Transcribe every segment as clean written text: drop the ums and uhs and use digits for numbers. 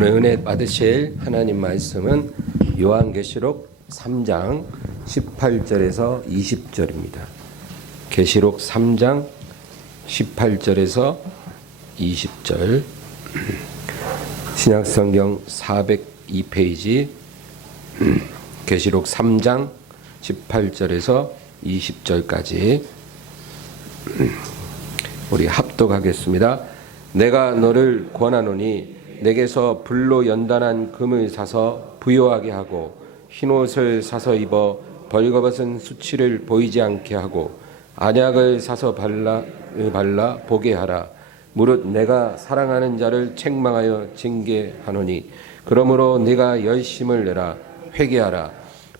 오늘 은혜 받으실 하나님 말씀은 요한계시록 3장 18절에서 20절입니다. 계시록 3장 18절에서 20절, 신약성경 402페이지, 계시록 3장 18절에서 20절까지 우리 합독하겠습니다. 내가 너를 권하노니 내게서 불로 연단한 금을 사서 부요하게 하고 흰옷을 사서 입어 벌거벗은 수치를 보이지 않게 하고 안약을 사서 발라 보게 하라. 무릇 내가 사랑하는 자를 책망하여 징계하노니 그러므로 네가 열심을 내라. 회개하라.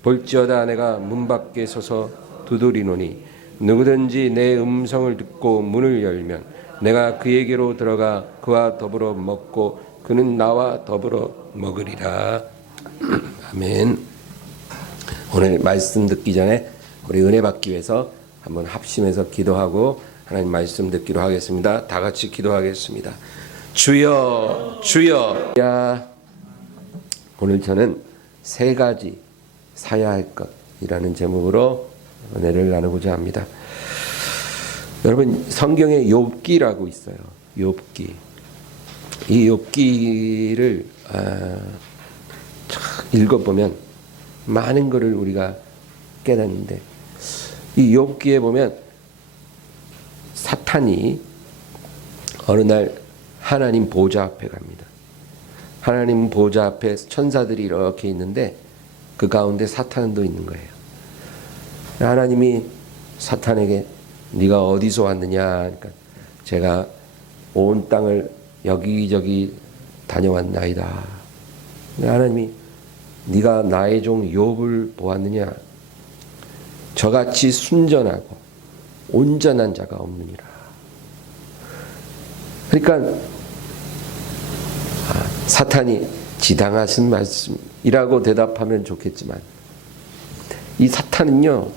볼지어다 내가 문 밖에 서서 두드리노니 누구든지 내 음성을 듣고 문을 열면 내가 그에게로 들어가 그와 더불어 먹고 그는 나와 더불어 먹으리라. 아멘. 오늘 말씀 듣기 전에 우리 은혜 받기 위해서 한번 합심해서 기도하고 하나님 말씀 듣기로 하겠습니다. 다 같이 기도하겠습니다. 주여, 주여. 오늘 저는 세 가지 사야 할 것이라는 제목으로 은혜를 나누고자 합니다. 여러분, 성경에 욥기라고 있어요. 욥기. 이 욥기를 읽어보면 많은 것을 우리가 깨닫는데, 이 욥기에 보면 사탄이 어느 날 하나님 보좌 앞에 갑니다. 하나님 보좌 앞에 천사들이 이렇게 있는데 그 가운데 사탄도 있는 거예요. 하나님이 사탄에게 네가 어디서 왔느냐 하니까 제가 온 땅을 여기저기 다녀왔나이다. 하나님이 네가 나의 종 욥을 보았느냐? 저같이 순전하고 온전한 자가 없느니라. 그러니까 사탄이 지당하신 말씀이라고 대답하면 좋겠지만 이 사탄은요,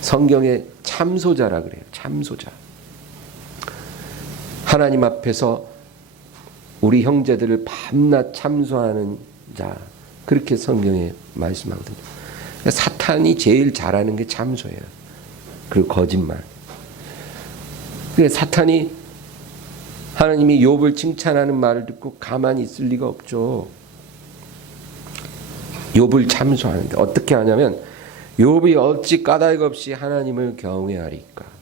성경에 참소자라 그래요. 참소자. 하나님 앞에서 우리 형제들을 밤낮 참소하는 자, 그렇게 성경에 말씀하거든요. 사탄이 제일 잘하는 게 참소예요. 그리고 거짓말. 사탄이 하나님이 욥을 칭찬하는 말을 듣고 가만히 있을 리가 없죠. 욥을 참소하는데 어떻게 하냐면 욥이 어찌 까닭 없이 하나님을 경외하리까.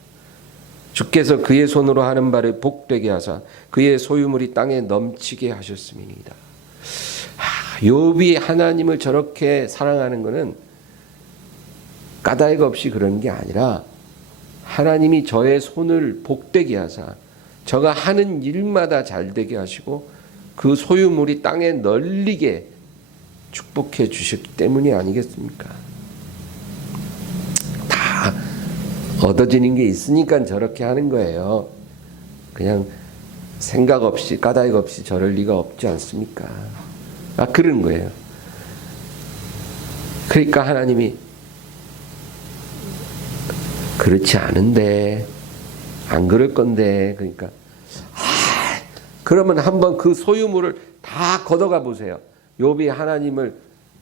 주께서 그의 손으로 하는 바를 복되게 하사 그의 소유물이 땅에 넘치게 하셨음이니이다. 욥이 하나님을 저렇게 사랑하는 것은 까닭 없이 그런 게 아니라 하나님이 저의 손을 복되게 하사 저가 하는 일마다 잘되게 하시고 그 소유물이 땅에 널리게 축복해 주셨기 때문이 아니겠습니까? 다 얻어지는 게 있으니까 저렇게 하는 거예요. 그냥 생각 없이 까닭 없이 저럴 리가 없지 않습니까? 그런 거예요. 그러니까 하나님이 그렇지 않은데, 안 그럴 건데, 그러니까 그러면 한번 그 소유물을 다 걷어가 보세요. 욥이 하나님을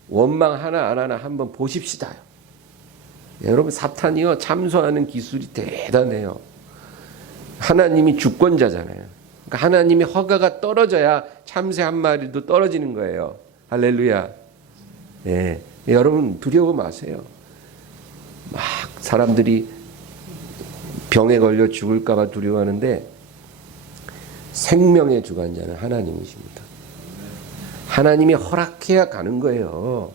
원망 하나 안 하나 한번 보십시다요. 여러분, 사탄이요 참소하는 기술이 대단해요. 하나님이 주권자잖아요. 그러니까 하나님이 허가가 떨어져야 참새 한 마리도 떨어지는 거예요. 할렐루야. 네. 여러분 두려워 마세요. 막 사람들이 병에 걸려 죽을까 봐 두려워하는데 생명의 주관자는 하나님이십니다. 하나님이 허락해야 가는 거예요.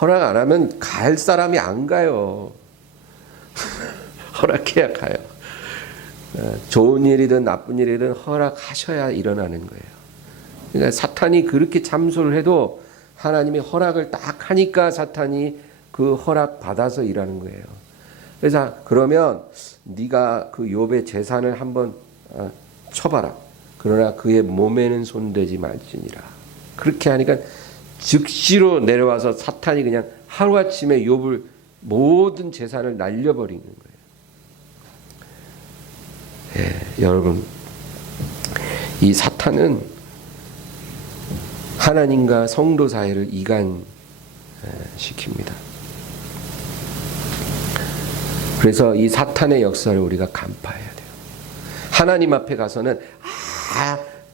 허락 안 하면 갈 사람이 안 가요. 허락해야 가요. 좋은 일이든 나쁜 일이든 허락하셔야 일어나는 거예요. 그러니까 사탄이 그렇게 참소를 해도 하나님이 허락을 딱 하니까 사탄이 그 허락 받아서 일하는 거예요. 그래서 그러면 네가 그 욥의 재산을 한번 쳐봐라. 그러나 그의 몸에는 손대지 말지니라. 그렇게 하니까 즉시로 내려와서 사탄이 그냥 하루아침에 욥을 모든 재산을 날려버리는 거예요. 여러분, 이 사탄은 하나님과 성도 사이를 이간시킵니다. 그래서 이 사탄의 역사를 우리가 간파해야 돼요. 하나님 앞에 가서는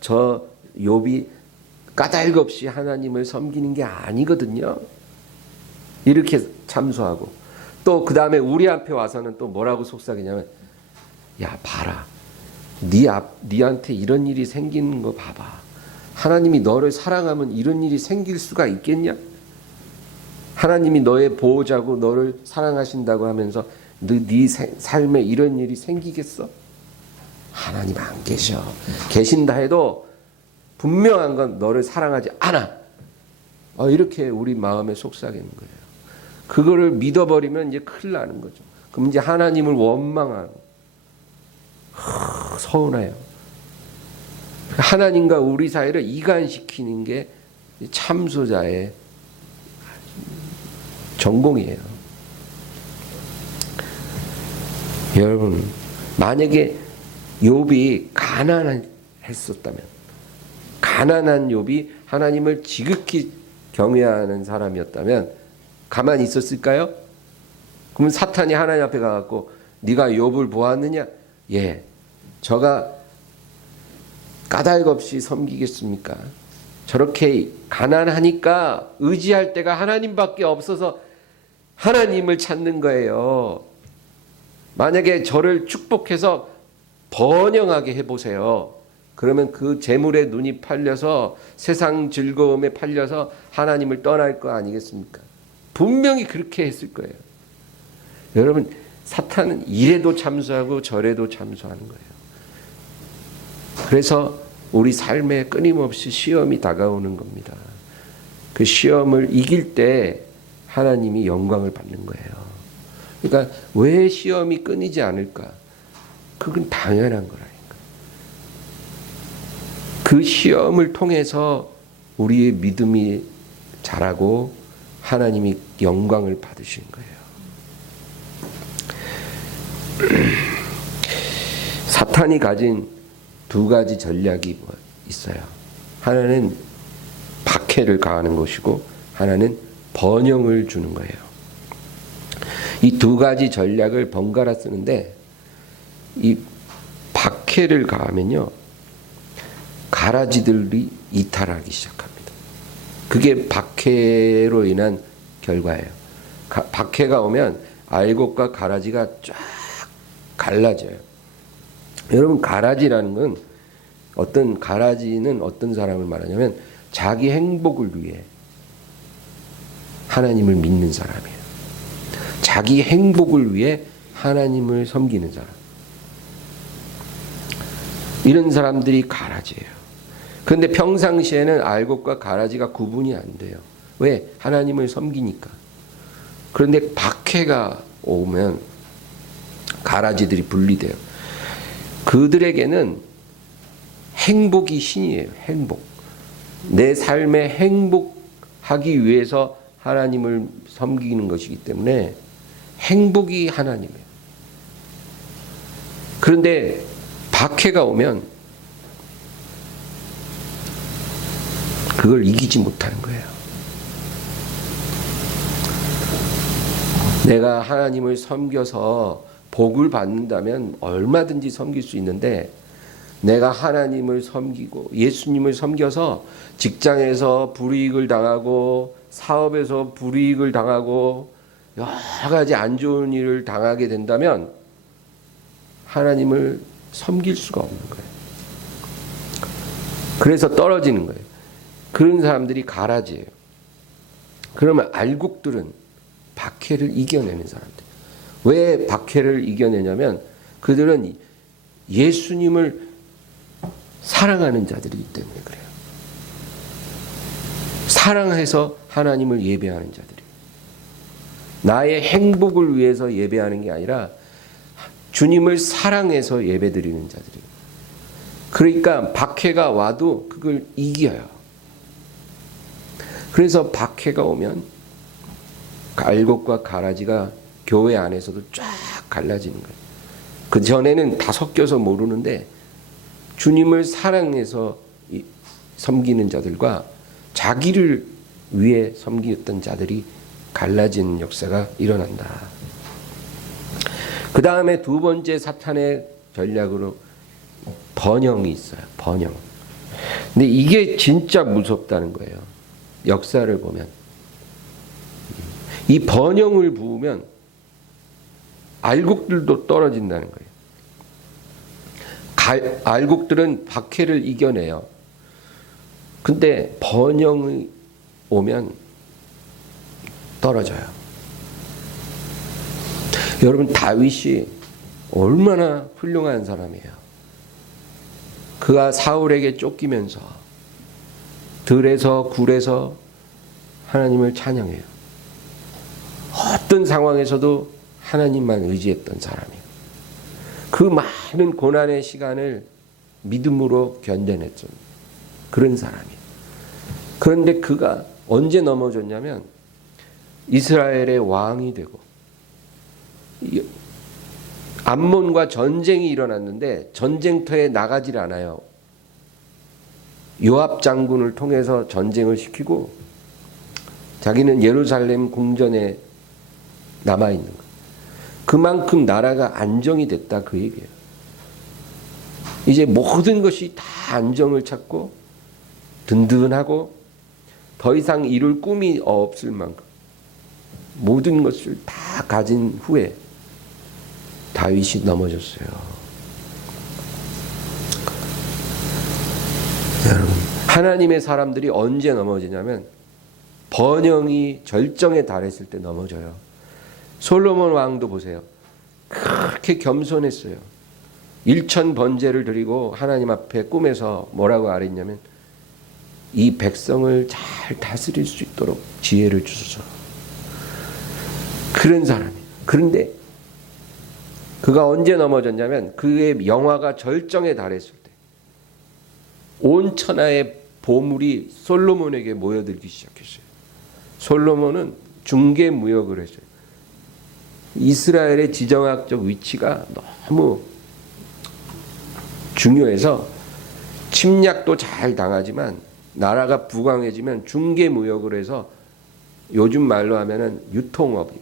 저 욥이 까닭없이 하나님을 섬기는 게 아니거든요. 이렇게 참소하고, 또 그 다음에 우리 앞에 와서는 또 뭐라고 속삭이냐면, 야 봐라, 니한테 이런 일이 생기는 거 봐봐. 하나님이 너를 사랑하면 이런 일이 생길 수가 있겠냐? 하나님이 너의 보호자고 너를 사랑하신다고 하면서 네 삶에 이런 일이 생기겠어? 하나님 안 계셔. 계신다 해도 분명한 건 너를 사랑하지 않아. 이렇게 우리 마음에 속삭이는 거예요. 그거를 믿어버리면 이제 큰일 나는 거죠. 그럼 이제 하나님을 원망하는, 서운해요. 하나님과 우리 사이를 이간시키는 게 참소자의 전공이에요. 여러분, 만약에 욥이 가난했었다면, 가난한 욥이 하나님을 지극히 경외하는 사람이었다면 가만히 있었을까요? 그러면 사탄이 하나님 앞에 가갖고 네가 욥을 보았느냐? 예, 저가 까닭없이 섬기겠습니까? 저렇게 가난하니까 의지할 데가 하나님밖에 없어서 하나님을 찾는 거예요. 만약에 저를 축복해서 번영하게 해보세요. 그러면 그 재물에 눈이 팔려서 세상 즐거움에 팔려서 하나님을 떠날 거 아니겠습니까? 분명히 그렇게 했을 거예요. 여러분, 사탄은 이래도 참소하고 저래도 참소하는 거예요. 그래서 우리 삶에 끊임없이 시험이 다가오는 겁니다. 그 시험을 이길 때 하나님이 영광을 받는 거예요. 그러니까 왜 시험이 끊이지 않을까? 그건 당연한 거라니까. 그 시험을 통해서 우리의 믿음이 자라고 하나님이 영광을 받으시는 거예요. 사탄이 가진 두 가지 전략이 있어요. 하나는 박해를 가하는 것이고 하나는 번영을 주는 거예요. 이 두 가지 전략을 번갈아 쓰는데, 이 박해를 가하면요, 가라지들이 이탈하기 시작합니다. 그게 박해로 인한 결과예요. 박해가 오면 알곡과 가라지가 쫙 갈라져요. 여러분, 가라지라는 건 가라지는 어떤 사람을 말하냐면 자기 행복을 위해 하나님을 믿는 사람이에요. 자기 행복을 위해 하나님을 섬기는 사람. 이런 사람들이 가라지예요. 그런데 평상시에는 알곡과 가라지가 구분이 안 돼요. 왜? 하나님을 섬기니까. 그런데 박해가 오면 가라지들이 분리돼요. 그들에게는 행복이 신이에요. 행복. 내 삶에 행복하기 위해서 하나님을 섬기는 것이기 때문에 행복이 하나님이에요. 그런데 박해가 오면 그걸 이기지 못하는 거예요. 내가 하나님을 섬겨서 복을 받는다면 얼마든지 섬길 수 있는데, 내가 하나님을 섬기고 예수님을 섬겨서 직장에서 불이익을 당하고 사업에서 불이익을 당하고 여러 가지 안 좋은 일을 당하게 된다면 하나님을 섬길 수가 없는 거예요. 그래서 떨어지는 거예요. 그런 사람들이 가라지예요. 그러면 알곡들은 박해를 이겨내는 사람들. 왜 박해를 이겨내냐면 그들은 예수님을 사랑하는 자들이기 때문에 그래요. 사랑해서 하나님을 예배하는 자들이에요. 나의 행복을 위해서 예배하는 게 아니라 주님을 사랑해서 예배드리는 자들이에요. 그러니까 박해가 와도 그걸 이겨요. 그래서 박해가 오면 알곡과 가라지가 교회 안에서도 쫙 갈라지는 거예요. 그 전에는 다 섞여서 모르는데 주님을 사랑해서 섬기는 자들과 자기를 위해 섬기었던 자들이 갈라진 역사가 일어난다. 그 다음에 두 번째 사탄의 전략으로 번영이 있어요. 번영. 근데 이게 진짜 무섭다는 거예요. 역사를 보면. 이 번영을 부으면 알곡들도 떨어진다는 거예요. 알곡들은 박해를 이겨내요. 근데 번영이 오면 떨어져요. 여러분, 다윗이 얼마나 훌륭한 사람이에요. 그가 사울에게 쫓기면서 들에서 굴에서 하나님을 찬양해요. 어떤 상황에서도 하나님만 의지했던 사람이에요. 그 많은 고난의 시간을 믿음으로 견뎌냈던 그런 사람이에요. 그런데 그가 언제 넘어졌냐면 이스라엘의 왕이 되고 암몬과 전쟁이 일어났는데 전쟁터에 나가질 않아요. 요압 장군을 통해서 전쟁을 시키고 자기는 예루살렘 궁전에 남아있는 거예요. 그만큼 나라가 안정이 됐다 그 얘기예요. 이제 모든 것이 다 안정을 찾고 든든하고 더 이상 이룰 꿈이 없을 만큼 모든 것을 다 가진 후에 다윗이 넘어졌어요. 여러분, 하나님의 사람들이 언제 넘어지냐면 번영이 절정에 달했을 때 넘어져요. 솔로몬 왕도 보세요. 그렇게 겸손했어요. 1천 번제를 드리고 하나님 앞에 꿈에서 뭐라고 아뢰냐면 이 백성을 잘 다스릴 수 있도록 지혜를 주소서. 그런 사람이에요. 그런데 그가 언제 넘어졌냐면 그의 영화가 절정에 달했을 때 온 천하의 보물이 솔로몬에게 모여들기 시작했어요. 솔로몬은 중개 무역을 했어요. 이스라엘의 지정학적 위치가 너무 중요해서 침략도 잘 당하지만 나라가 부강해지면 중개 무역을 해서 요즘 말로 하면은 유통업.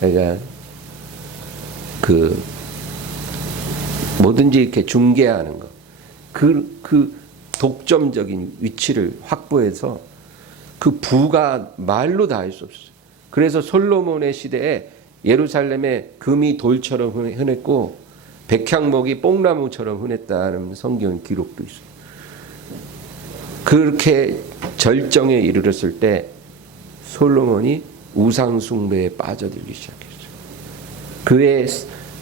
그러니까 그 뭐든지 이렇게 중개하는 거. 그 독점적인 위치를 확보해서 그 부가 말로 다 할 수 없었어요. 그래서 솔로몬의 시대에 예루살렘에 금이 돌처럼 흔했고 백향목이 뽕나무처럼 흔했다는 성경 기록도 있어요. 그렇게 절정에 이르렀을 때 솔로몬이 우상 숭배에 빠져들기 시작했어요. 그의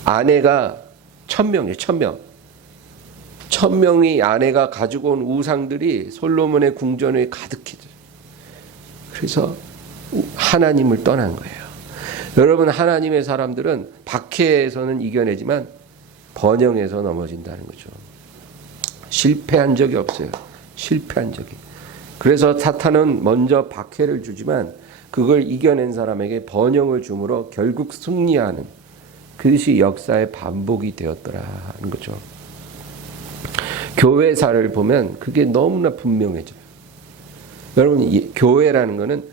아내가 1000명이에요. 1000명의 아내가 가지고 온 우상들이 솔로몬의 궁전에 가득해져요. 그래서 하나님을 떠난 거예요. 여러분, 하나님의 사람들은 박해에서는 이겨내지만 번영에서 넘어진다는 거죠. 실패한 적이 없어요. 실패한 적이. 그래서 사탄은 먼저 박해를 주지만 그걸 이겨낸 사람에게 번영을 주므로 결국 승리하는 그것이 역사의 반복이 되었더라 하는 거죠. 교회사를 보면 그게 너무나 분명해져요. 여러분, 교회라는 것은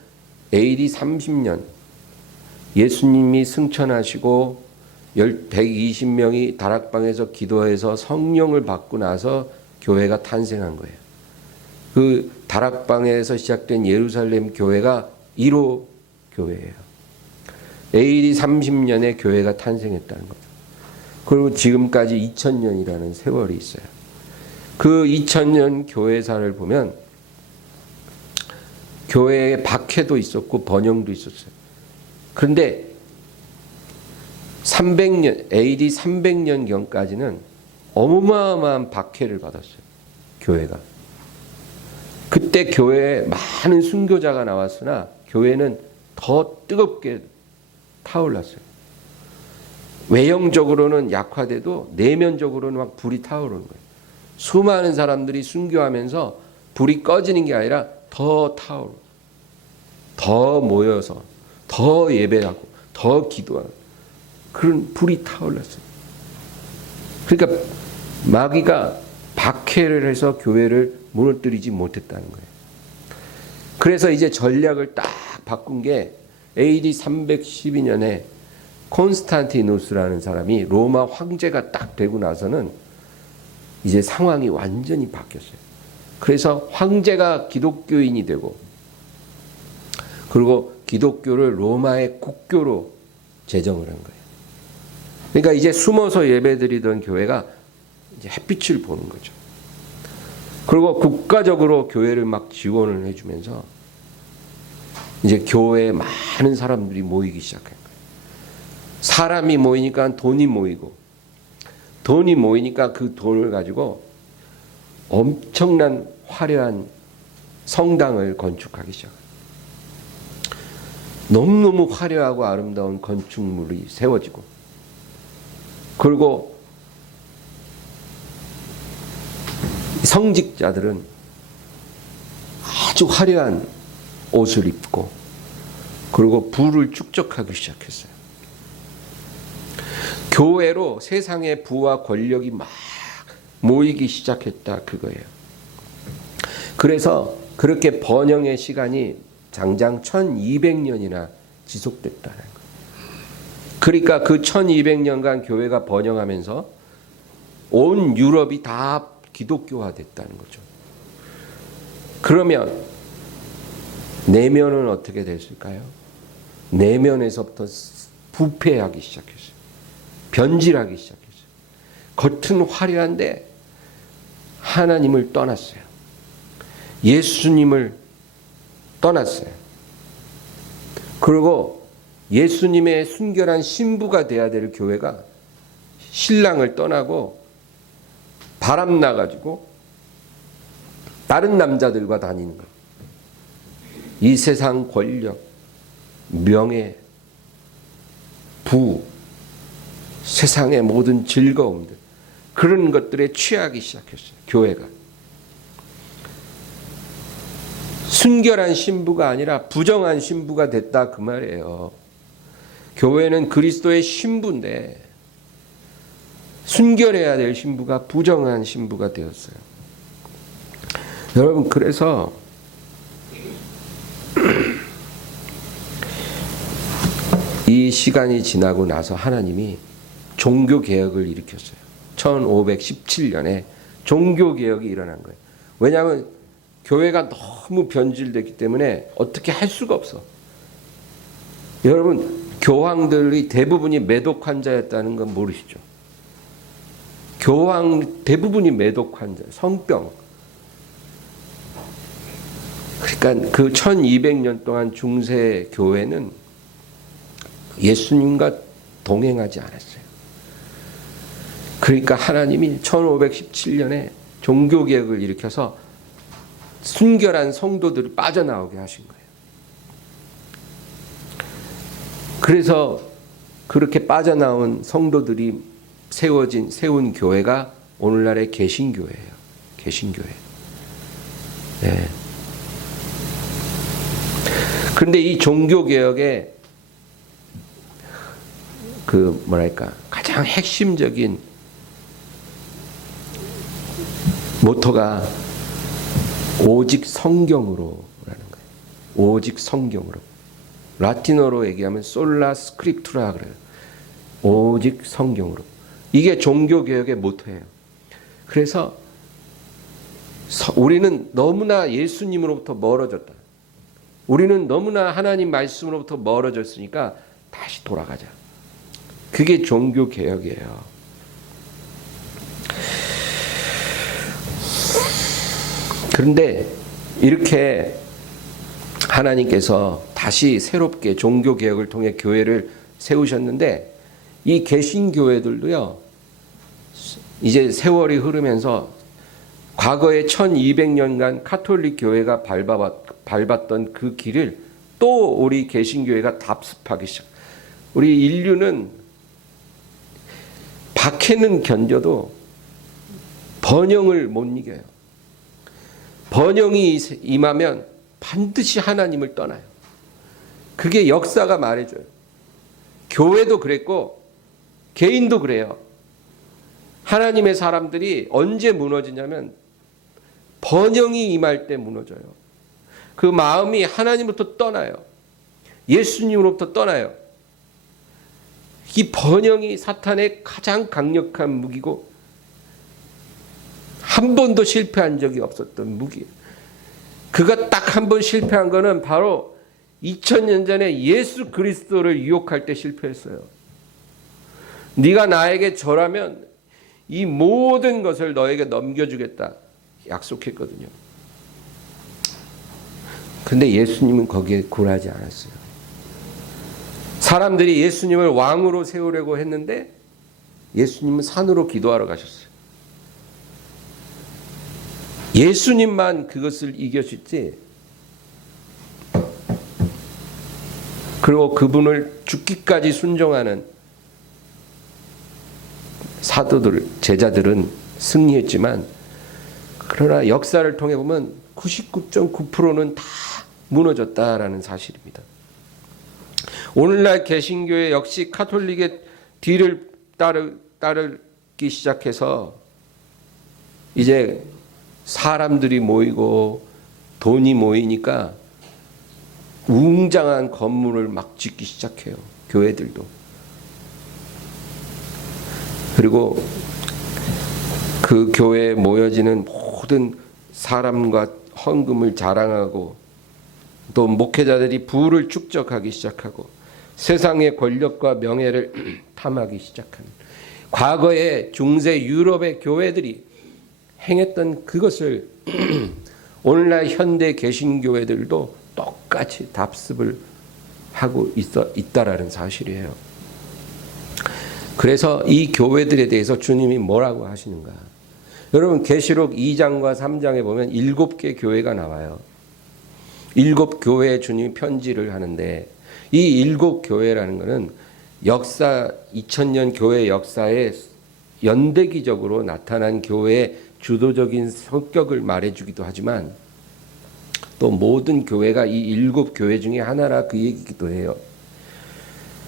AD 30년 예수님이 승천하시고 120명이 다락방에서 기도해서 성령을 받고 나서 교회가 탄생한 거예요. 그 다락방에서 시작된 예루살렘 교회가 1호 교회예요. AD 30년에 교회가 탄생했다는 거죠. 그리고 지금까지 2000년이라는 세월이 있어요. 그 2000년 교회사를 보면 교회에 박해도 있었고 번영도 있었어요. 그런데 300년, AD 300년경까지는 어마어마한 박해를 받았어요. 교회가. 그때 교회에 많은 순교자가 나왔으나 교회는 더 뜨겁게 타올랐어요. 외형적으로는 약화돼도 내면적으로는 막 불이 타오르는 거예요. 수많은 사람들이 순교하면서 불이 꺼지는 게 아니라 더 타오르고 더 모여서 더 예배하고 더 기도하고 그런 불이 타올랐어요. 그러니까 마귀가 박해를 해서 교회를 무너뜨리지 못했다는 거예요. 그래서 이제 전략을 딱 바꾼 게 AD 312년에 콘스탄티누스라는 사람이 로마 황제가 딱 되고 나서는 이제 상황이 완전히 바뀌었어요. 그래서 황제가 기독교인이 되고, 그리고 기독교를 로마의 국교로 제정을 한 거예요. 그러니까 이제 숨어서 예배드리던 교회가 이제 햇빛을 보는 거죠. 그리고 국가적으로 교회를 막 지원을 해주면서 이제 교회에 많은 사람들이 모이기 시작한 거예요. 사람이 모이니까 돈이 모이고, 돈이 모이니까 그 돈을 가지고 엄청난 화려한 성당을 건축하기 시작해요. 너무너무 화려하고 아름다운 건축물이 세워지고, 그리고 성직자들은 아주 화려한 옷을 입고, 그리고 부를 축적하기 시작했어요. 교회로 세상의 부와 권력이 막 모이기 시작했다, 그거예요. 그래서 그렇게 번영의 시간이 장장 1200년이나 지속됐다는 거예요. 그러니까 그 1200년간 교회가 번영하면서 온 유럽이 다 기독교화됐다는 거죠. 그러면 내면은 어떻게 됐을까요? 내면에서부터 부패하기 시작했어요. 변질하기 시작했어요. 겉은 화려한데 하나님을 떠났어요. 예수님을 떠났어요. 그리고 예수님의 순결한 신부가 돼야 될 교회가 신랑을 떠나고 바람 나가지고 다른 남자들과 다니는 거예요. 이 세상 권력, 명예, 부, 세상의 모든 즐거움들, 그런 것들에 취하기 시작했어요. 교회가. 순결한 신부가 아니라 부정한 신부가 됐다, 그 말이에요. 교회는 그리스도의 신부인데 순결해야 될 신부가 부정한 신부가 되었어요. 여러분, 그래서 이 시간이 지나고 나서 하나님이 종교개혁을 일으켰어요. 1517년에 종교개혁이 일어난 거예요. 왜냐하면 교회가 너무 변질됐기 때문에 어떻게 할 수가 없어. 여러분, 교황들이 대부분이 매독 환자였다는 건 모르시죠? 교황 대부분이 매독 환자, 성병. 그러니까 그 1200년 동안 중세 교회는 예수님과 동행하지 않았어요. 그러니까 하나님이 1517년에 종교개혁을 일으켜서 순결한 성도들을 빠져나오게 하신 거예요. 그래서 그렇게 빠져나온 성도들이 세운 교회가 오늘날의 개신교회예요. 개신교회. 네. 그런데 이 종교개혁의 가장 핵심적인 모토가 오직 성경으로라는 거예요. 오직 성경으로. 라틴어로 얘기하면 솔라 스크립투라 그래요. 오직 성경으로. 이게 종교개혁의 모토예요. 그래서 우리는 너무나 예수님으로부터 멀어졌다. 우리는 너무나 하나님 말씀으로부터 멀어졌으니까 다시 돌아가자. 그게 종교개혁이에요. 그런데 이렇게 하나님께서 다시 새롭게 종교개혁을 통해 교회를 세우셨는데, 이 개신교회들도요, 이제 세월이 흐르면서 과거에 1200년간 카톨릭 교회가 밟았던 그 길을 또 우리 개신교회가 답습하기 시작. 우리 인류는 박해는 견뎌도 번영을 못 이겨요. 번영이 임하면 반드시 하나님을 떠나요. 그게 역사가 말해줘요. 교회도 그랬고 개인도 그래요. 하나님의 사람들이 언제 무너지냐면 번영이 임할 때 무너져요. 그 마음이 하나님으로부터 떠나요. 예수님으로부터 떠나요. 이 번영이 사탄의 가장 강력한 무기고 한 번도 실패한 적이 없었던 무기예요. 그가 딱 한 번 실패한 거는 바로 2000년 전에 예수 그리스도를 유혹할 때 실패했어요. 네가 나에게 절하면 이 모든 것을 너에게 넘겨주겠다 약속했거든요. 근데 예수님은 거기에 굴하지 않았어요. 사람들이 예수님을 왕으로 세우려고 했는데 예수님은 산으로 기도하러 가셨어요. 예수님만 그것을 이겨주지. 그리고 그분을 죽기까지 순종하는 사도들, 제자들은 승리했지만, 그러나 역사를 통해 보면 99.9%는 다 무너졌다라는 사실입니다. 오늘날 개신교회 역시 카톨릭의 뒤를 따르기 시작해서 이제 사람들이 모이고 돈이 모이니까 웅장한 건물을 막 짓기 시작해요. 교회들도. 그리고 그 교회에 모여지는 모든 사람과 헌금을 자랑하고 또 목회자들이 부를 축적하기 시작하고 세상의 권력과 명예를 탐하기 시작하는, 과거의 중세 유럽의 교회들이 행했던 그것을 오늘날 현대 개신교회들도 똑같이 답습을 하고 있다라는 사실이에요. 그래서 이 교회들에 대해서 주님이 뭐라고 하시는가? 여러분, 계시록 2장과 3장에 보면 7개 교회가 나와요. 7교회에 주님이 편지를 하는데, 이 7교회라는 것은 역사 2000년 교회 역사에 연대기적으로 나타난 교회의 주도적인 성격을 말해주기도 하지만, 또 모든 교회가 이 7교회 중에 하나라 그 얘기기도 해요.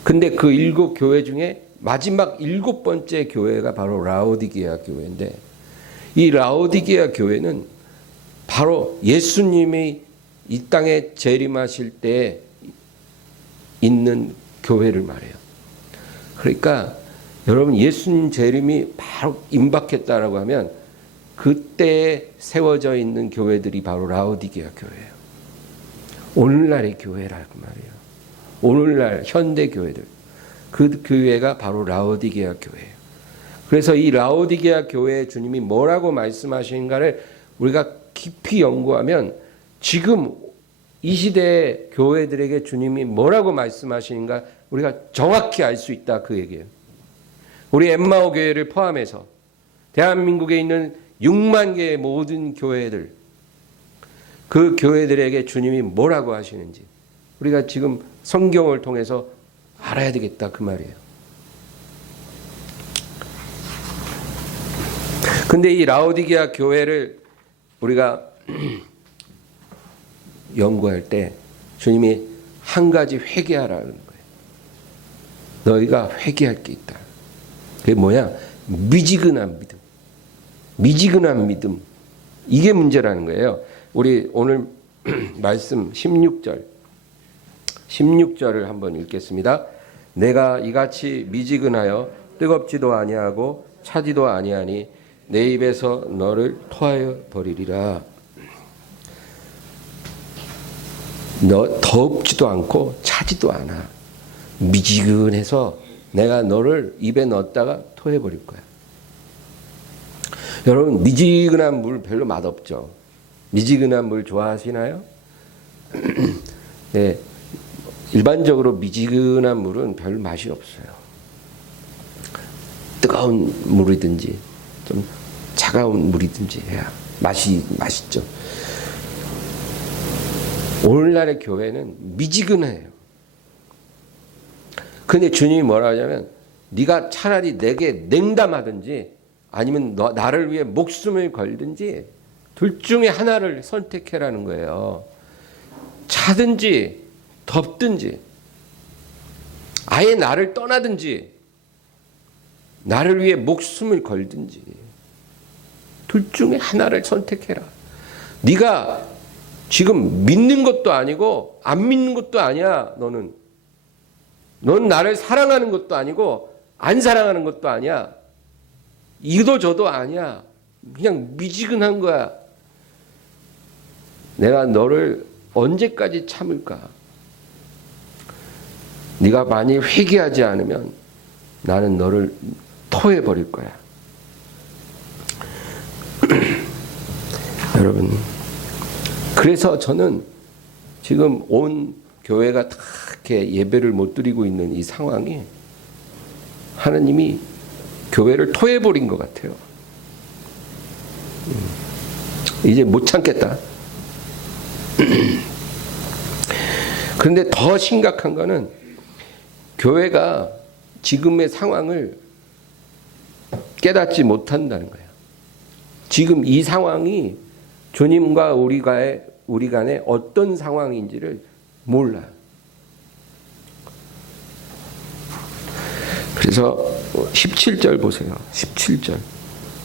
근데 그 7교회 중에 마지막 7번째 교회가 바로 라오디게아 교회인데, 이 라오디게아 교회는 바로 예수님이 이 땅에 재림하실 때 있는 교회를 말해요. 그러니까 여러분, 예수님 재림이 바로 임박했다라고 하면 그때에 세워져 있는 교회들이 바로 라오디게아 교회예요. 오늘날의 교회라고 말이에요. 오늘날 현대 교회들. 그 교회가 바로 라오디게아 교회예요. 그래서 이 라오디게아 교회에 주님이 뭐라고 말씀하시는가를 우리가 깊이 연구하면 지금 이 시대의 교회들에게 주님이 뭐라고 말씀하시는가 우리가 정확히 알 수 있다, 그 얘기예요. 우리 엠마오 교회를 포함해서 대한민국에 있는 6만 개의 모든 교회들, 그 교회들에게 주님이 뭐라고 하시는지 우리가 지금 성경을 통해서 알아야 되겠다, 그 말이에요. 근데 이 라오디게아 교회를 우리가 연구할 때 주님이 한 가지 회개하라는 거예요. 너희가 회개할 게 있다. 그게 뭐냐? 미지근한 믿음. 미지근한 믿음. 이게 문제라는 거예요. 우리 오늘 말씀 16절을 한번 읽겠습니다. 내가 이같이 미지근하여 뜨겁지도 아니하고 차지도 아니하니 내 입에서 너를 토하여 버리리라. 너 덥지도 않고 차지도 않아. 미지근해서 내가 너를 입에 넣었다가 토해 버릴 거야. 여러분, 미지근한 물 별로 맛없죠? 미지근한 물 좋아하시나요? 네, 일반적으로 미지근한 물은 별 맛이 없어요. 뜨거운 물이든지 좀 차가운 물이든지 해야 맛있죠. 오늘날의 교회는 미지근해요. 근데 주님이 뭐라 하냐면, 네가 차라리 내게 냉담하든지 아니면 나를 위해 목숨을 걸든지 둘 중에 하나를 선택해라는 거예요. 차든지 덥든지 아예 나를 떠나든지 나를 위해 목숨을 걸든지 둘 중에 하나를 선택해라. 네가 지금 믿는 것도 아니고 안 믿는 것도 아니야. 넌 나를 사랑하는 것도 아니고 안 사랑하는 것도 아니야. 이도 저도 아니야. 그냥 미지근한 거야. 내가 너를 언제까지 참을까? 네가 많이 회개하지 않으면 나는 너를 토해버릴 거야. 여러분, 그래서 저는 지금 온 교회가 다 이렇게 예배를 못 드리고 있는 이 상황이 하나님이 교회를 토해버린 것 같아요. 이제 못 참겠다. 그런데 더 심각한 거는 교회가 지금의 상황을 깨닫지 못한다는 거예요. 지금 이 상황이 주님과 우리 간에 어떤 상황인지를 몰라요. 그래서 17절 보세요. 17절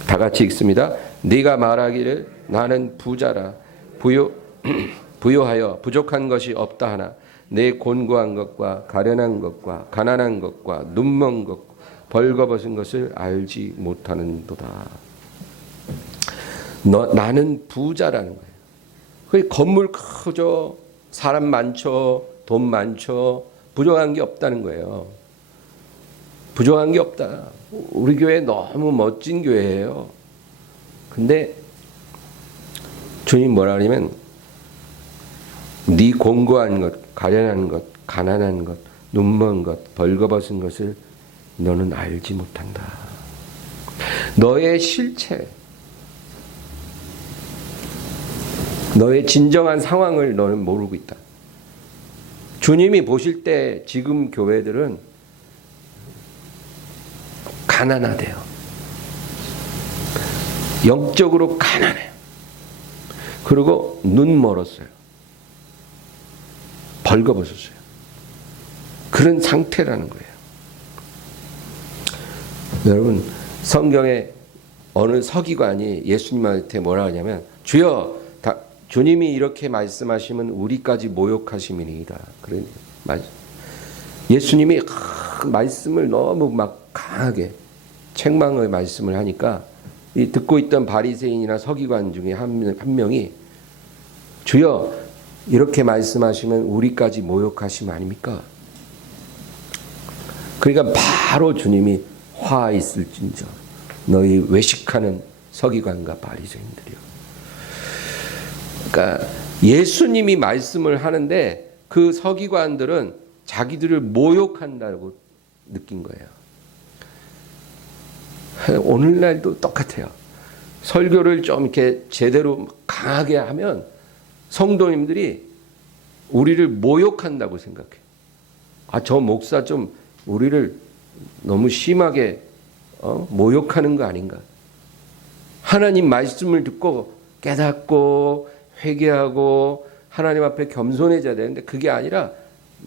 다 같이 읽습니다. 네가 말하기를 나는 부자라 부요하여 부족한 것이 없다 하나 내 곤고한 것과 가련한 것과 가난한 것과 눈먼 것 벌거벗은 것을 알지 못하는도다. 나는 부자라는 거예요. 그 건물 크죠, 사람 많죠, 돈 많죠, 부족한 게 없다는 거예요. 부족한 게 없다. 우리 교회 너무 멋진 교회예요. 근데 주님 뭐라 그러냐면 네 공고한 것, 가련한 것, 가난한 것, 눈먼 것, 벌거벗은 것을 너는 알지 못한다. 너의 실체, 너의 진정한 상황을 너는 모르고 있다. 주님이 보실 때 지금 교회들은 가난하대요. 영적으로 가난해요. 그리고 눈 멀었어요. 벌거벗었어요. 그런 상태라는 거예요. 여러분, 성경에 어느 서기관이 예수님한테 뭐라 하냐면 주여 주님이 이렇게 말씀하시면 우리까지 모욕하심이니이다. 그런 예수님이 말씀을 너무 막 강하게 책망의 말씀을 하니까 이 듣고 있던 바리새인이나 서기관 중에 한 명이 주여 이렇게 말씀하시면 우리까지 모욕하심 아닙니까? 그러니까 바로 주님이 화 있을진저 너희 외식하는 서기관과 바리새인들이요. 그러니까 예수님이 말씀을 하는데 그 서기관들은 자기들을 모욕한다고 느낀 거예요. 오늘날도 똑같아요. 설교를 좀 이렇게 제대로 강하게 하면 성도님들이 우리를 모욕한다고 생각해요. 저 목사 좀 우리를 너무 심하게 모욕하는 거 아닌가. 하나님 말씀을 듣고 깨닫고 회개하고 하나님 앞에 겸손해져야 되는데 그게 아니라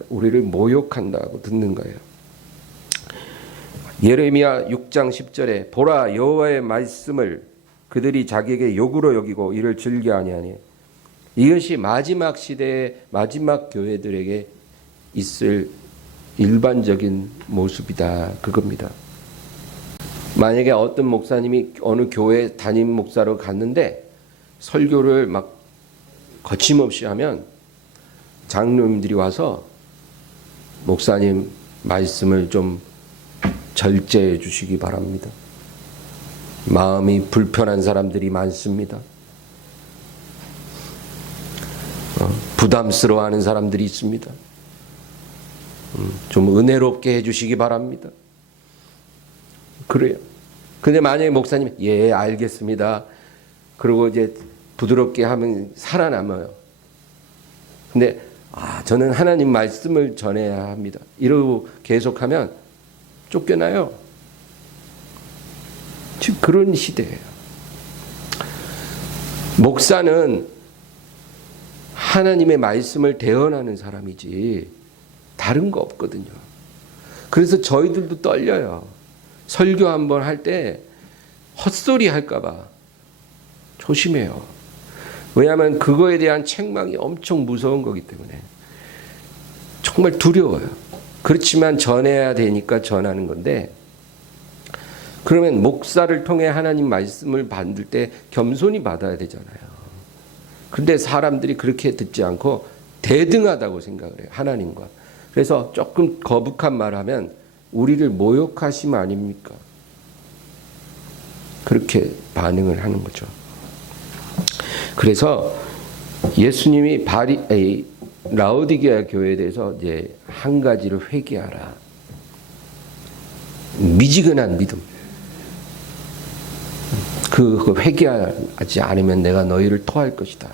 우리를 모욕한다고 듣는 거예요. 예레미야 6장 10절에 보라 여호와의 말씀을 그들이 자기에게 욕으로 여기고 이를 즐겨 아니하니 이것이 마지막 시대의 마지막 교회들에게 있을 일반적인 모습이다. 그겁니다. 만약에 어떤 목사님이 어느 교회 담임 목사로 갔는데 설교를 막 거침없이 하면 장로님들이 와서 목사님 말씀을 좀 절제해 주시기 바랍니다. 마음이 불편한 사람들이 많습니다. 부담스러워하는 사람들이 있습니다. 좀 은혜롭게 해주시기 바랍니다. 그래요. 근데 만약에 목사님 예 알겠습니다. 그리고 이제 부드럽게 하면 살아남아요. 근데 저는 하나님 말씀을 전해야 합니다. 이러고 계속하면 쫓겨나요. 지금 그런 시대예요. 목사는 하나님의 말씀을 대언하는 사람이지 다른 거 없거든요. 그래서 저희들도 떨려요. 설교 한번 할 때 헛소리 할까 봐 조심해요. 왜냐하면 그거에 대한 책망이 엄청 무서운 거기 때문에 정말 두려워요. 그렇지만 전해야 되니까 전하는 건데, 그러면 목사를 통해 하나님 말씀을 받을 때 겸손히 받아야 되잖아요. 근데 사람들이 그렇게 듣지 않고 대등하다고 생각을 해요, 하나님과. 그래서 조금 거북한 말 하면 우리를 모욕하심 아닙니까? 그렇게 반응을 하는 거죠. 그래서 예수님이 라오디게아 교회에 대해서 이제 한 가지를 회개하라. 미지근한 믿음. 그 회개하지 않으면 내가 너희를 토할 것이다.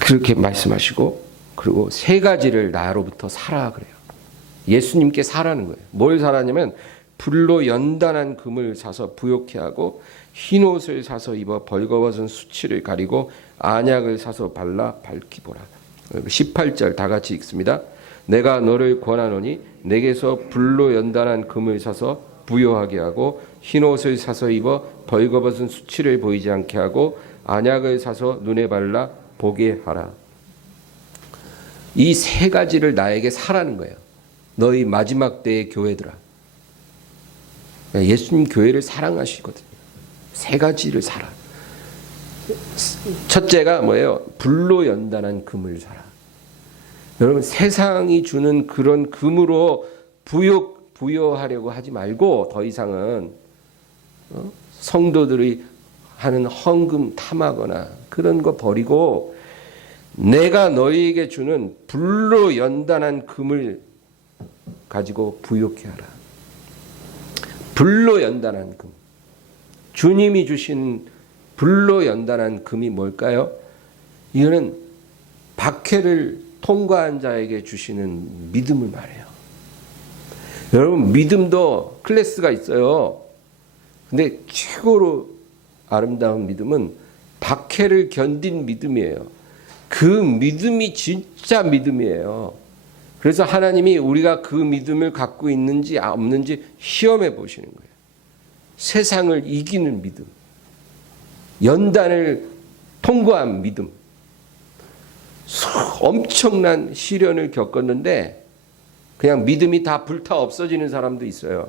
그렇게 말씀하시고, 그리고 세 가지를 나로부터 사라 그래요. 예수님께 사라는 거예요. 뭘 사라냐면 불로 연단한 금을 사서 부욕해 하고, 흰 옷을 사서 입어 벌거벗은 수치를 가리고, 안약을 사서 발라 밝히 보라. 18절 다 같이 읽습니다. 내가 너를 권하노니 내게서 불로 연단한 금을 사서 부요하게 하고, 흰 옷을 사서 입어 벌거벗은 수치를 보이지 않게 하고, 안약을 사서 눈에 발라 보게 하라. 이 세 가지를 나에게 사라는 거예요. 너희 마지막 때의 교회들아. 예수님 교회를 사랑하시거든요. 세 가지를 사라. 첫째가 뭐예요? 불로 연단한 금을 사라. 여러분, 세상이 주는 그런 금으로 부여하려고 하지 말고, 더 이상은 성도들이 하는 헌금 탐하거나 그런 거 버리고, 내가 너희에게 주는 불로 연단한 금을 가지고 부욕해 하라. 불로 연단한 금. 주님이 주신 불로 연단한 금이 뭘까요? 이거는 박해를 통과한 자에게 주시는 믿음을 말해요. 여러분, 믿음도 클래스가 있어요. 근데 최고로 아름다운 믿음은 박해를 견딘 믿음이에요. 그 믿음이 진짜 믿음이에요. 그래서 하나님이 우리가 그 믿음을 갖고 있는지 없는지 시험해 보시는 거예요. 세상을 이기는 믿음, 연단을 통과한 믿음, 엄청난 시련을 겪었는데 그냥 믿음이 다 불타 없어지는 사람도 있어요.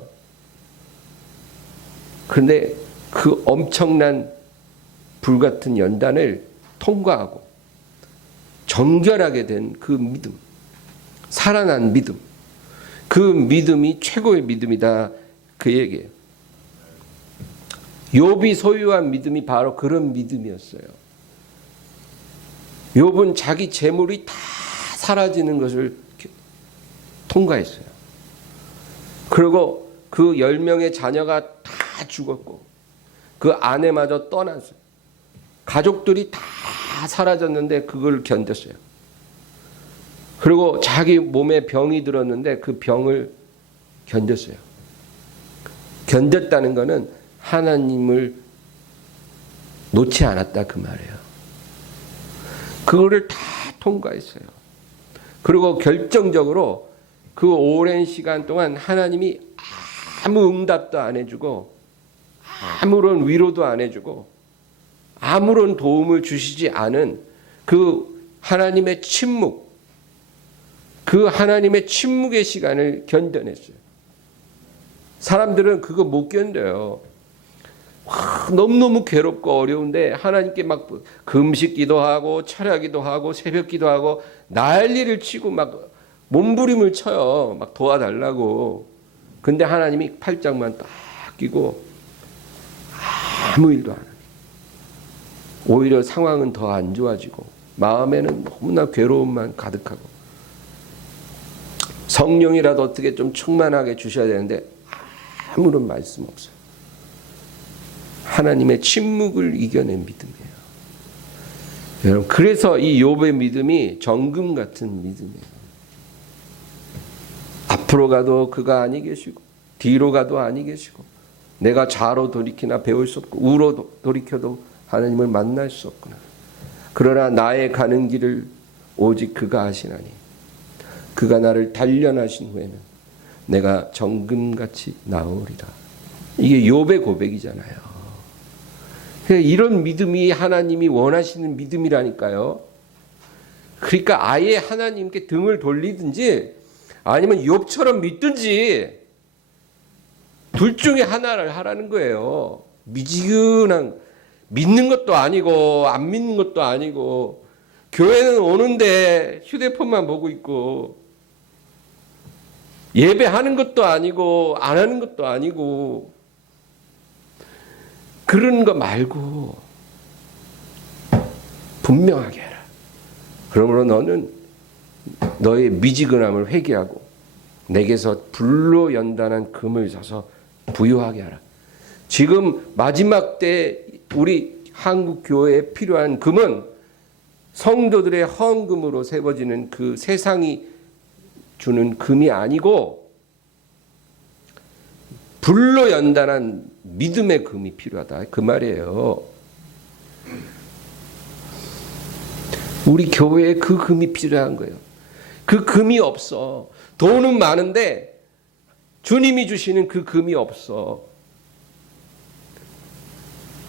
그런데 그 엄청난 불같은 연단을 통과하고 정결하게 된 그 믿음, 살아난 믿음, 그 믿음이 최고의 믿음이다, 그 얘기예요. 욥이 소유한 믿음이 바로 그런 믿음이었어요. 욥은 자기 재물이 다 사라지는 것을 통과했어요. 그리고 그 10명의 자녀가 다 죽었고 그 아내마저 떠났어요. 가족들이 다 사라졌는데 그걸 견뎠어요. 그리고 자기 몸에 병이 들었는데 그 병을 견뎠어요. 견뎠다는 것은 하나님을 놓지 않았다 그 말이에요. 그거를 다 통과했어요. 그리고 결정적으로 그 오랜 시간 동안 하나님이 아무 응답도 안 해주고 아무런 위로도 안 해주고 아무런 도움을 주시지 않은 그 하나님의 침묵, 그 하나님의 침묵의 시간을 견뎌냈어요. 사람들은 그거 못 견뎌요. 너무너무 괴롭고 어려운데 하나님께 막 금식 기도하고 철야기도 하고 새벽 기도하고 난리를 치고 막 몸부림을 쳐요. 막 도와달라고. 근데 하나님이 팔짱만 딱 끼고 아무 일도 안 해요. 오히려 상황은 더 안 좋아지고 마음에는 너무나 괴로움만 가득하고 성령이라도 어떻게 좀 충만하게 주셔야 되는데 아무런 말씀 없어요. 하나님의 침묵을 이겨낸 믿음이에요. 여러분, 그래서 이 욥의 믿음이 정금 같은 믿음이에요. 앞으로 가도 그가 아니 계시고 뒤로 가도 아니 계시고 내가 좌로 돌이키나 배울 수 없고 우로 돌이켜도 하나님을 만날 수 없구나. 그러나 나의 가는 길을 오직 그가 아시나니 그가 나를 단련하신 후에는 내가 정금같이 나오리라. 이게 욥의 고백이잖아요. 이런 믿음이 하나님이 원하시는 믿음이라니까요. 그러니까 아예 하나님께 등을 돌리든지 아니면 욥처럼 믿든지 둘 중에 하나를 하라는 거예요. 미지근한, 믿는 것도 아니고 안 믿는 것도 아니고, 교회는 오는데 휴대폰만 보고 있고, 예배하는 것도 아니고 안 하는 것도 아니고, 그런 거 말고 분명하게 해라. 그러므로 너는 너의 미지근함을 회개하고 내게서 불로 연단한 금을 사서 부유하게 하라. 지금 마지막 때 우리 한국 교회에 필요한 금은 성도들의 헌금으로 세워지는 그 세상이 주는 금이 아니고 불로 연단한 믿음의 금이 필요하다. 그 말이에요. 우리 교회에 그 금이 필요한 거예요. 그 금이 없어. 돈은 많은데 주님이 주시는 그 금이 없어.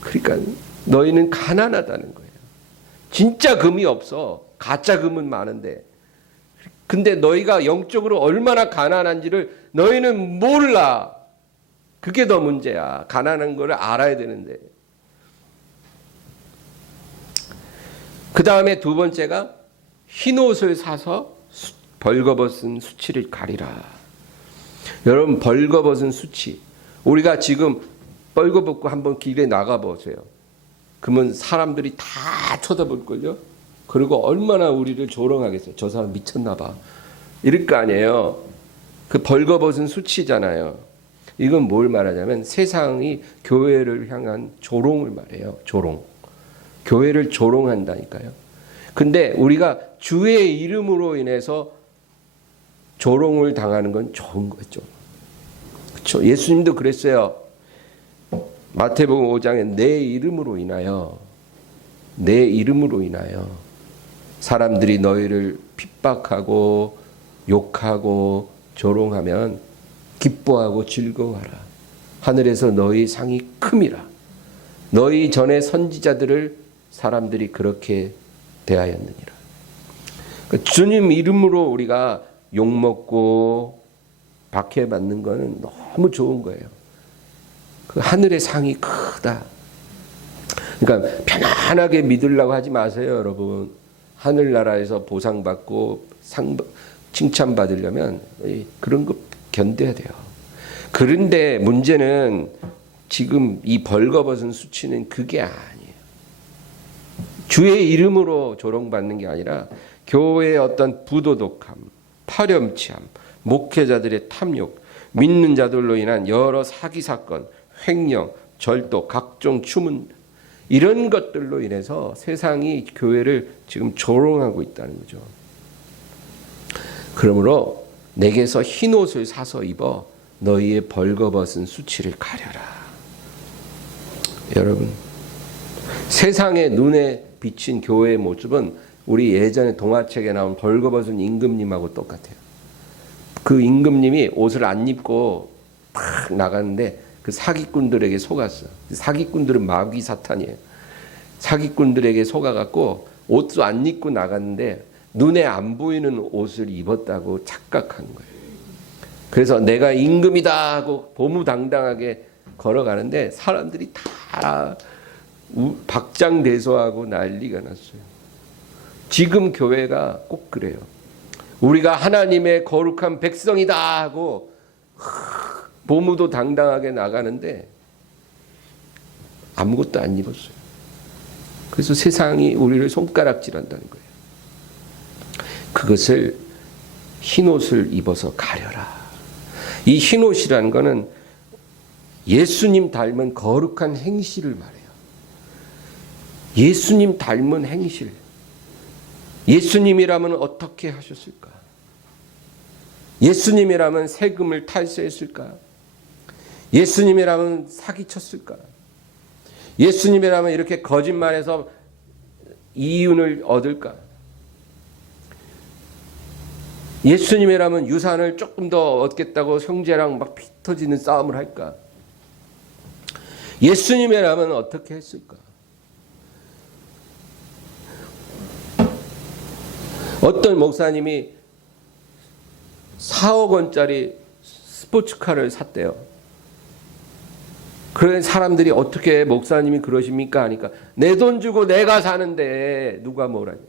그러니까 너희는 가난하다는 거예요. 진짜 금이 없어. 가짜 금은 많은데. 근데 너희가 영적으로 얼마나 가난한지를 너희는 몰라. 그게 더 문제야. 가난한 걸 알아야 되는데. 그 다음에 두 번째가 흰 옷을 사서 벌거벗은 수치를 가리라. 여러분, 벌거벗은 수치. 우리가 지금 벌거벗고 한번 길에 나가보세요. 그러면 사람들이 다 쳐다볼걸요? 그리고 얼마나 우리를 조롱하겠어요. 저 사람 미쳤나 봐. 이럴 거 아니에요. 그 벌거벗은 수치잖아요. 이건 뭘 말하냐면 세상이 교회를 향한 조롱을 말해요. 조롱. 교회를 조롱한다니까요. 근데 우리가 주의 이름으로 인해서 조롱을 당하는 건 좋은 거죠. 그렇죠? 예수님도 그랬어요. 마태복음 5장에 내 이름으로 인하여 사람들이 너희를 핍박하고 욕하고 조롱하면 기뻐하고 즐거워하라. 하늘에서 너희 상이 큼이라. 너희 전에 선지자들을 사람들이 그렇게 대하였느니라. 그러니까 주님 이름으로 우리가 욕먹고 박해받는 거는 너무 좋은 거예요. 그 하늘의 상이 크다. 그러니까 편안하게 믿으려고 하지 마세요, 여러분. 하늘나라에서 보상받고 칭찬받으려면 그런 거 견뎌야 돼요. 그런데 문제는 지금 이 벌거벗은 수치는 그게 아니에요. 주의 이름으로 조롱받는 게 아니라 교회의 어떤 부도덕함, 파렴치함, 목회자들의 탐욕, 믿는 자들로 인한 여러 사기 사건, 횡령, 절도, 각종 추문, 이런 것들로 인해서 세상이 교회를 지금 조롱하고 있다는 거죠. 그러므로 내게서 흰 옷을 사서 입어 너희의 벌거벗은 수치를 가려라. 여러분, 세상의 눈에 비친 교회의 모습은 우리 예전에 동화책에 나온 벌거벗은 임금님하고 똑같아요. 그 임금님이 옷을 안 입고 탁 나갔는데 그 사기꾼들에게 속았어. 사기꾼들은 마귀 사탄이에요. 사기꾼들에게 속아갖고 옷도 안 입고 나갔는데 눈에 안 보이는 옷을 입었다고 착각한 거예요. 그래서 내가 임금이다 하고 보무당당하게 걸어가는데 사람들이 다 박장대소하고 난리가 났어요. 지금 교회가 꼭 그래요. 우리가 하나님의 거룩한 백성이다 하고 보무도 당당하게 나가는데 아무것도 안 입었어요. 그래서 세상이 우리를 손가락질한다는 거예요. 그것을 흰옷을 입어서 가려라. 이 흰옷이라는 거는 예수님 닮은 거룩한 행실을 말해요. 예수님 닮은 행실. 예수님이라면 어떻게 하셨을까? 예수님이라면 세금을 탈세했을까? 예수님이라면 사기쳤을까? 예수님이라면 이렇게 거짓말해서 이윤을 얻을까? 예수님이라면 유산을 조금 더 얻겠다고 형제랑 막 피 터지는 싸움을 할까? 예수님이라면 어떻게 했을까? 어떤 목사님이 4억 원짜리 스포츠카를 샀대요. 그런 사람들이 어떻게 목사님이 그러십니까? 하니까 내 돈 주고 내가 사는데 누가 뭐라냐.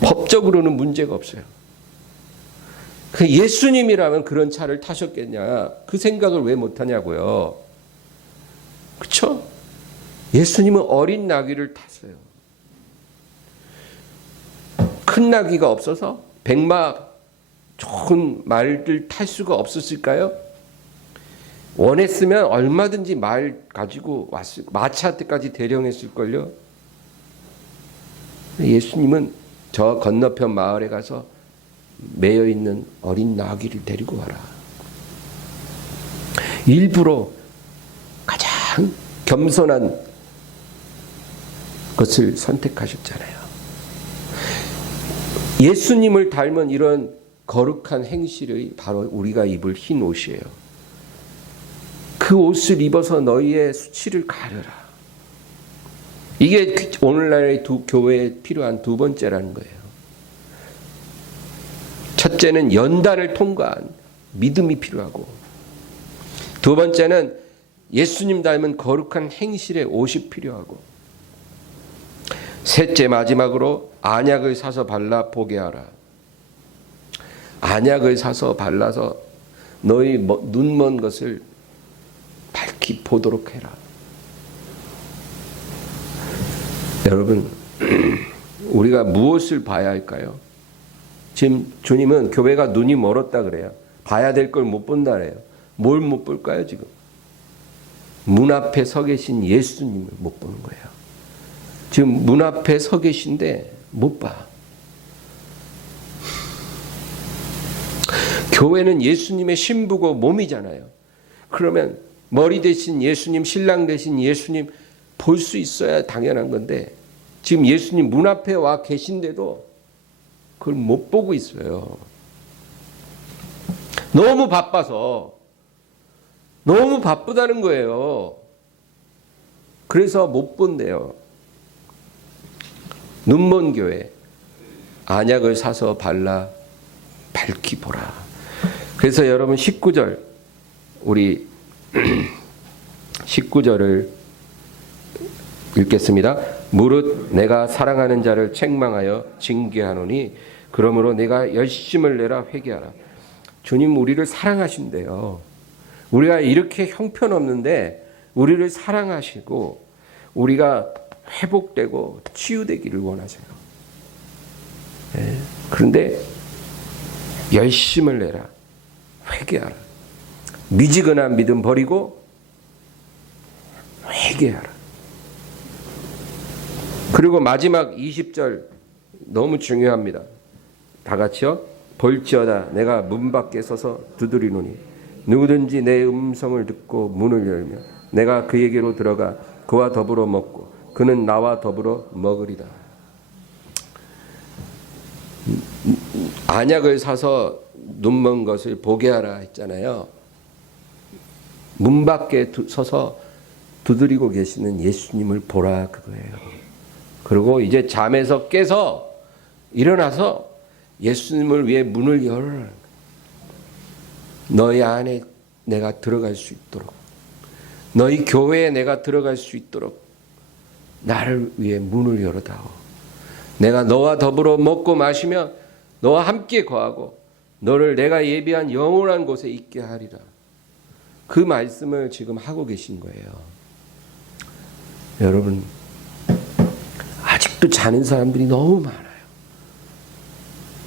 법적으로는 문제가 없어요. 예수님이라면 그런 차를 타셨겠냐? 그 생각을 왜 못하냐고요. 그렇죠? 예수님은 어린 나귀를 탔어요. 큰 나귀가 없어서 백마 좋은 말들 탈 수가 없었을까요? 원했으면 얼마든지 말 가지고 왔을, 마차 때까지 대령했을걸요. 예수님은 저 건너편 마을에 가서 매여 있는 어린 나귀를 데리고 와라. 일부러 가장 겸손한 것을 선택하셨잖아요. 예수님을 닮은 이런 거룩한 행실이 바로 우리가 입을 흰 옷이에요. 그 옷을 입어서 너희의 수치를 가려라. 이게 오늘날의 교회에 필요한 두 번째라는 거예요. 첫째는 연단을 통과한 믿음이 필요하고, 두 번째는 예수님 닮은 거룩한 행실의 옷이 필요하고, 셋째 마지막으로 안약을 사서 발라 보게 하라. 안약을 사서 발라서 너희 눈먼 것을 밝히 보도록 해라. 여러분, 우리가 무엇을 봐야 할까요? 지금 주님은 교회가 눈이 멀었다 그래요. 봐야 될 걸 못 본다 그래요. 뭘 못 볼까요 지금? 문 앞에 서 계신 예수님을 못 보는 거예요. 지금 문 앞에 서 계신데 못 봐. 교회는 예수님의 신부고 몸이잖아요. 그러면 머리 대신 예수님, 신랑 대신 예수님 볼 수 있어야 당연한 건데, 지금 예수님 문 앞에 와 계신데도 그걸 못 보고 있어요. 너무 바빠서, 너무 바쁘다는 거예요. 그래서 못 본대요. 눈먼 교회, 안약을 사서 발라 밝히 보라. 그래서 여러분 19절, 우리 19절을 읽겠습니다. 무릇 내가 사랑하는 자를 책망하여 징계하노니 그러므로 내가 열심을 내라 회개하라. 주님 우리를 사랑하신대요. 우리가 이렇게 형편없는데 우리를 사랑하시고 우리가 회복되고 치유되기를 원하세요. 네. 그런데 열심을 내라, 회개하라. 미지근한 믿음 버리고 회개하라. 그리고 마지막 20절 너무 중요합니다. 다 같이요. 볼지어다 내가 문 밖에 서서 두드리노니 누구든지 내 음성을 듣고 문을 열면 내가 그에게로 들어가 그와 더불어 먹고 그는 나와 더불어 먹으리다. 안약을 사서 눈먼 것을 보게 하라 했잖아요. 문 밖에 서서 두드리고 계시는 예수님을 보라 그거예요. 그리고 이제 잠에서 깨서 일어나서 예수님을 위해 문을 열어라. 너희 안에 내가 들어갈 수 있도록, 너희 교회에 내가 들어갈 수 있도록 나를 위해 문을 열어다오. 내가 너와 더불어 먹고 마시며 너와 함께 거하고 너를 내가 예비한 영원한 곳에 있게 하리라. 그 말씀을 지금 하고 계신 거예요. 여러분, 아직도 자는 사람들이 너무 많아요.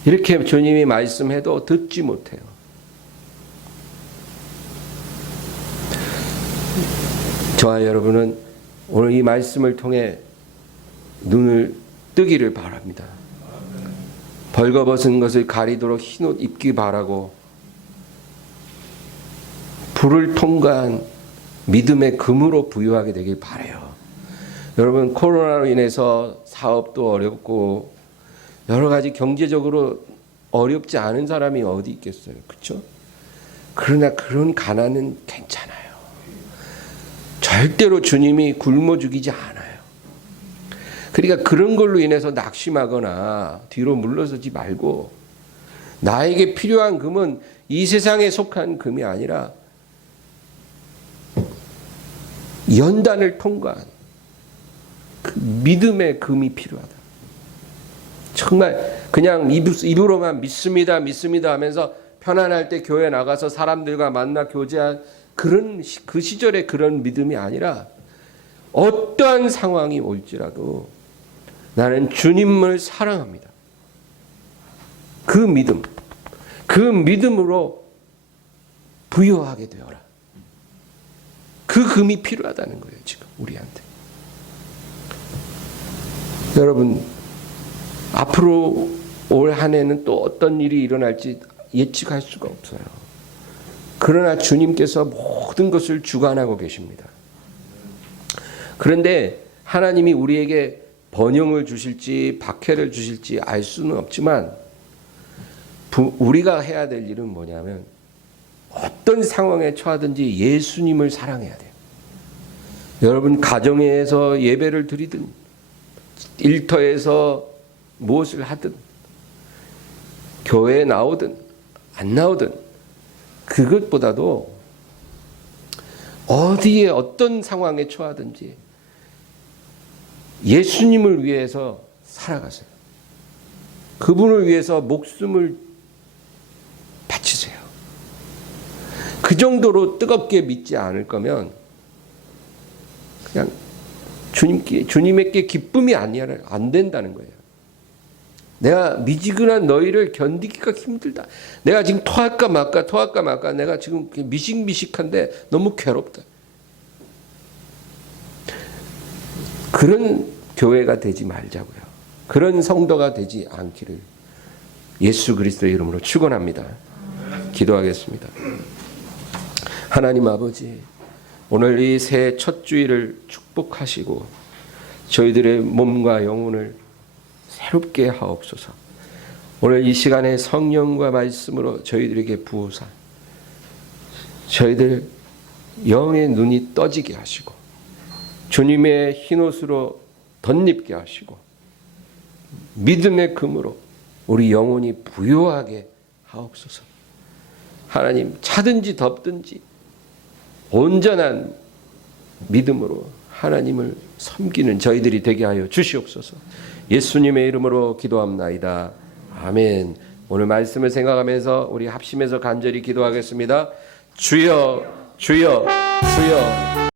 이렇게 주님이 말씀해도 듣지 못해요. 저와 여러분은 오늘 이 말씀을 통해 눈을 뜨기를 바랍니다. 벌거벗은 것을 가리도록 흰옷 입기 바라고 불을 통과한 믿음의 금으로 부유하게 되길 바라요. 여러분, 코로나로 인해서 사업도 어렵고 여러 가지 경제적으로 어렵지 않은 사람이 어디 있겠어요. 그렇죠? 그러나 그런 가난은 괜찮아요. 절대로 주님이 굶어 죽이지 않아요. 그러니까 그런 걸로 인해서 낙심하거나 뒤로 물러서지 말고 나에게 필요한 금은 이 세상에 속한 금이 아니라 연단을 통과한 그 믿음의 금이 필요하다. 정말 그냥 입으로만 믿습니다, 믿습니다 하면서 편안할 때 교회 나가서 사람들과 만나 교제한 그 시절의 그런 믿음이 아니라 어떠한 상황이 올지라도 나는 주님을 사랑합니다. 그 믿음으로 부여하게 되어라. 그 금이 필요하다는 거예요, 지금 우리한테. 여러분, 앞으로 올 한 해는 또 어떤 일이 일어날지 예측할 수가 없어요. 그러나 주님께서 모든 것을 주관하고 계십니다. 그런데 하나님이 우리에게 번영을 주실지 박해를 주실지 알 수는 없지만 우리가 해야 될 일은 뭐냐면 어떤 상황에 처하든지 예수님을 사랑해야 돼요. 여러분, 가정에서 예배를 드리든 일터에서 무엇을 하든 교회에 나오든 안 나오든 그것보다도 어디에 어떤 상황에 처하든지 예수님을 위해서 살아가세요. 그분을 위해서 목숨을 바치세요. 그 정도로 뜨겁게 믿지 않을 거면 그냥 주님에게 기쁨이 아니라 안 된다는 거예요. 내가 미지근한 너희를 견디기가 힘들다. 내가 지금 토할까 말까. 내가 지금 미식미식한데 너무 괴롭다. 그런 교회가 되지 말자고요. 그런 성도가 되지 않기를 예수 그리스도의 이름으로 축원합니다. 기도하겠습니다. 하나님 아버지, 오늘 이 새해 첫 주일을 축복하시고 저희들의 몸과 영혼을 새롭게 하옵소서. 오늘 이 시간에 성령과 말씀으로 저희들에게 부으사 저희들 영의 눈이 떠지게 하시고 주님의 흰옷으로 덧입게 하시고 믿음의 금으로 우리 영혼이 부요하게 하옵소서. 하나님, 차든지 덥든지 온전한 믿음으로 하나님을 섬기는 저희들이 되게 하여 주시옵소서. 예수님의 이름으로 기도합나이다. 아멘. 오늘 말씀을 생각하면서 우리 합심해서 간절히 기도하겠습니다. 주여, 주여, 주여.